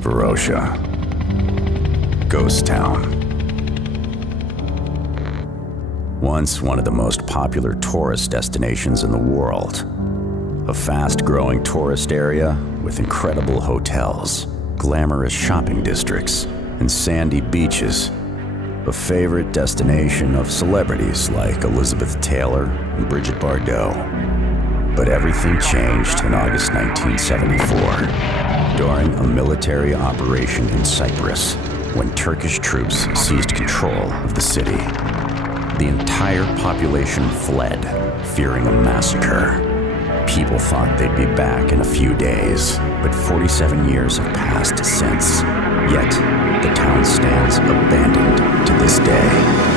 Varosha. Ghost Town. Once one of the most popular tourist destinations in the world. A fast-growing tourist area with incredible hotels, glamorous shopping districts, and sandy beaches. A favorite destination of celebrities like Elizabeth Taylor and Brigitte Bardot. But everything changed in August 1974 during a military operation in Cyprus when Turkish troops seized control of the city. The entire population fled, fearing a massacre. People thought they'd be back in a few days, but 47 years have passed since. Yet, the town stands abandoned to this day.